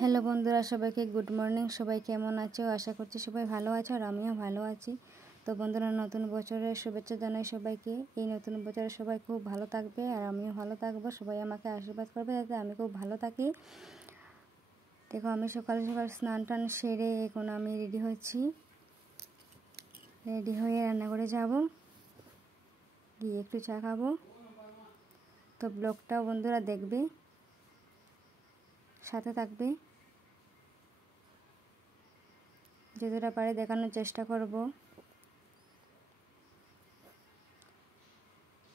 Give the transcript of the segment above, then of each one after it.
Hello বন্ধুরা, সবাইকে good morning. সবাই কেমন আছো? আশা করছি সবাই ভালো আছো, আর আমিও ভালো আছি। তো বন্ধুরা, নতুন বছরের শুভেচ্ছা জানাই সবাইকে। এই নতুন বছরে সবাই খুব ভালো থাকবে, আর আমিও ভালো থাকবো। সবাই আমাকে আশীর্বাদ করবে যাতে আমি খুব ভালো থাকি। দেখো, আমি সকাল সকাল স্নান টান সেরে এখন আমি রেডি হচ্ছি। রেডি হয়ে রান্নাঘরে যাব, গিয়ে একটু চা খাবো। তো ব্লগটাও বন্ধুরা দেখবে, সাথে থাকবে। যতটা পারে দেখানোর চেষ্টা করব।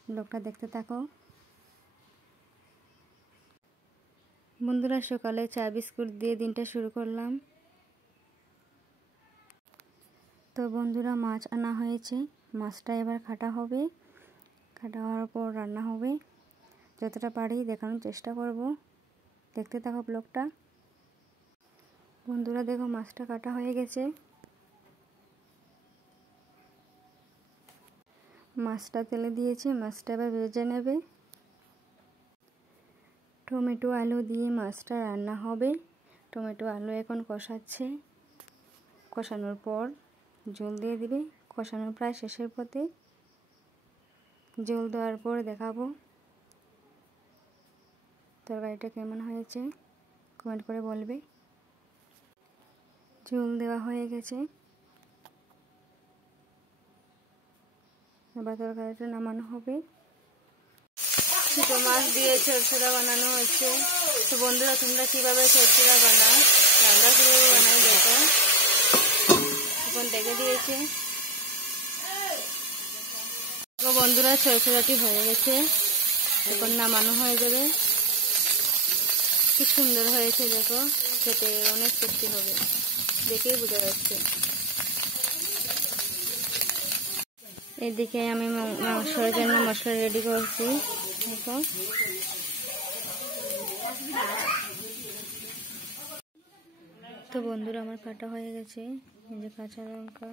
ব্লগটা দেখতে থাকো বন্ধুরা। সকালে চা বিস্কুট দিয়ে দিনটা শুরু করলাম। তো বন্ধুরা, মাছ আনা হয়েছে, মাছটা এবার কাটা হবে। কাটা হওয়ার পর রান্না হবে। যতটা পারি দেখানোর চেষ্টা করব, দেখতে থাকো ব্লগটা। বন্ধুরা দেখো, মাছটা কাটা হয়ে গেছে। মাছটা তেলে দিয়েছে, মাছটা এবার ভেজে নেবে। টমেটো আলু দিয়ে মাছটা রান্না হবে। টমেটো আলু এখন কষাচ্ছে। কষানোর পর জল দিয়ে দিবে। কষানো প্রায় শেষের পথে। জল দেওয়ার পর দেখাবো তরকারিটা কেমন হয়েছে, কমেন্ট করে বলবে। জল দেওয়া হয়ে গেছে, এবার তরকারিটা নামানো হবে। ছোটো মাছ দিয়ে চচ্চড়া বানানো হচ্ছে। তো বন্ধুরা, তোমরা কীভাবে চচ্চড়া বানাও, আমরা কীভাবে বানাই দেখো। এখন দেখে দিয়েছে। তো বন্ধুরা, চচ্চড়াটি হয়ে গেছে, এখন নামানো হয়ে যাবে। খুব সুন্দর হয়েছে দেখো, খেতে অনেক টেস্টি হবে, দেখেই বোঝা যাচ্ছে। এদিকে আমি মাংসের জন্য মশলা রেডি করছি। দেখো, তো বন্ধুরা, আমার কাটা হয়ে গেছে। এই যে কাঁচা লঙ্কা,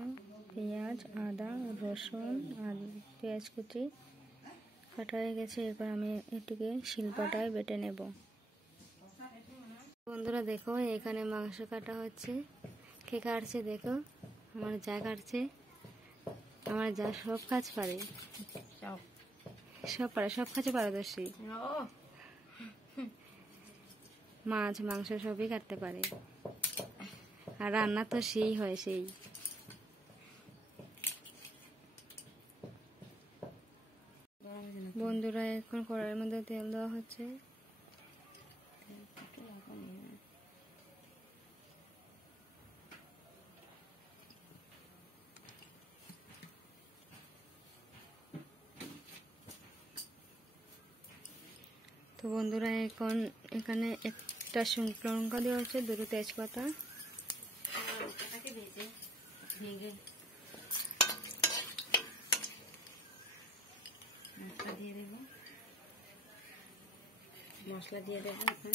পেঁয়াজ, আদা, রসুন আর পেঁয়াজ কুচি কাটা হয়ে গেছে। এবার আমি এটিকে শিলপাটায় বেটে নেব। বন্ধুরা দেখো, এখানে মাংস কাটা হচ্ছে। কে কাটছে দেখো, আমার যা কাটছে। আমার যা সব কাজ পারে, সব পারে, সব কাজে পারদর্শী। মাছ মাংস সবই কাটতে পারে, আর রান্না তো সেই হয় সেই। বন্ধুরা, এখন কড়াইয়ের মধ্যে তেল দেওয়া হচ্ছে। তো বন্ধুরা, এখন এখানে একটা শুকনো লঙ্কা দেওয়া হচ্ছে, দুটো তেজপাতা। মশলা দিয়ে দেবো এখন।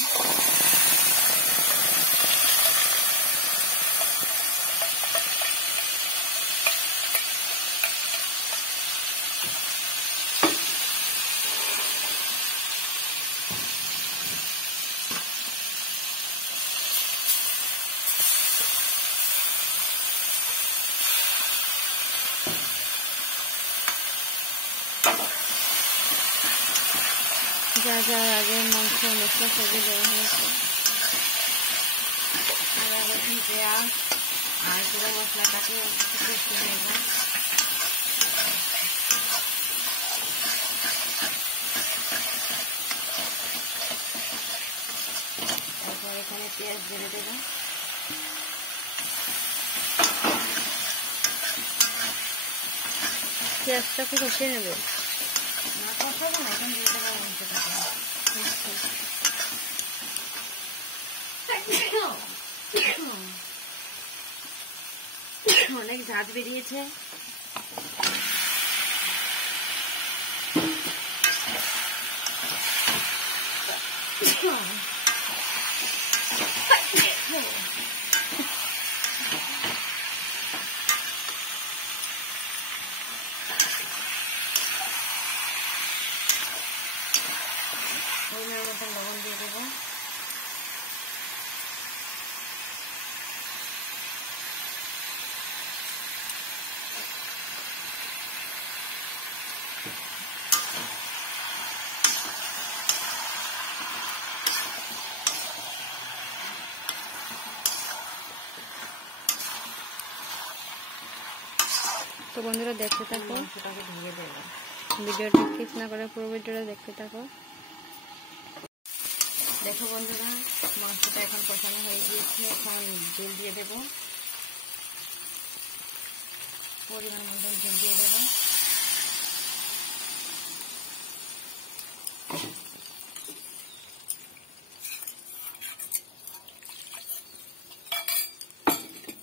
যা যা আগে মাংস মশলা সবই দেওয়া হয়েছে। রসুন পেঁয়াজ আর পুরো মশলাটাকে কষে নেব। তারপর এখানে পেঁয়াজ দিয়ে দেব। পেঁয়াজটাকে কষিয়ে নেব। না কষাবো না, এখন দিয়ে দেবো। অনেক ঝাঁজ বেরিয়েছে। মতন লবণ দিয়ে দেবো। তো বন্ধুরা দেখতে থাকো, ভিডিওটা স্কিপ না করে পুরো ভিডিওটা দেখতে থাকো। দেখো বন্ধুরা, মাংসটা এখন কষানো হয়ে গিয়েছে। এখন ঝোল দিয়ে দেবো, পরিমাণ মতন ঝোল দিয়ে দেবো।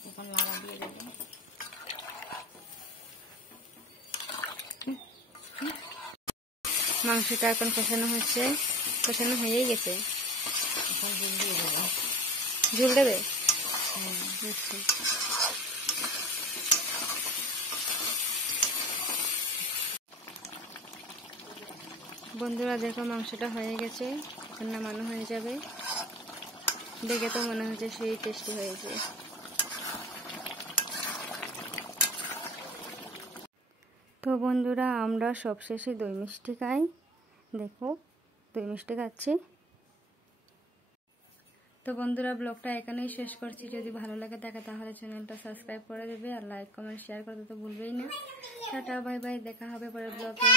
এখন লাগা দিয়ে দেবো। মাংসটা এখন কষানো হচ্ছে, কষানো হয়েই গেছে। এখন ঝোল দিয়ে দেবো। ঝোল দেবে? আচ্ছা। বন্ধুরা দেখো, মাংসটা হয়ে গেছে, এখন নামানো হয়ে যাবে। দেখে তো মনে হচ্ছে সেই টেস্টি হয়েছে। তো বন্ধুরা, আমরা সবশেষে দই মিষ্টি খাই। দেখো, দই মিষ্টি খাচ্ছি। তো বন্ধুরা, ব্লগটা এখানেই শেষ করছি। যদি ভালো লাগে থাকে তাহলে চ্যানেলটা সাবস্ক্রাইব করে দেবে আর লাইক কমেন্ট শেয়ার করতে তো ভুলবেই না। টাটা, বাই বাই, দেখা হবে পরের ব্লগে।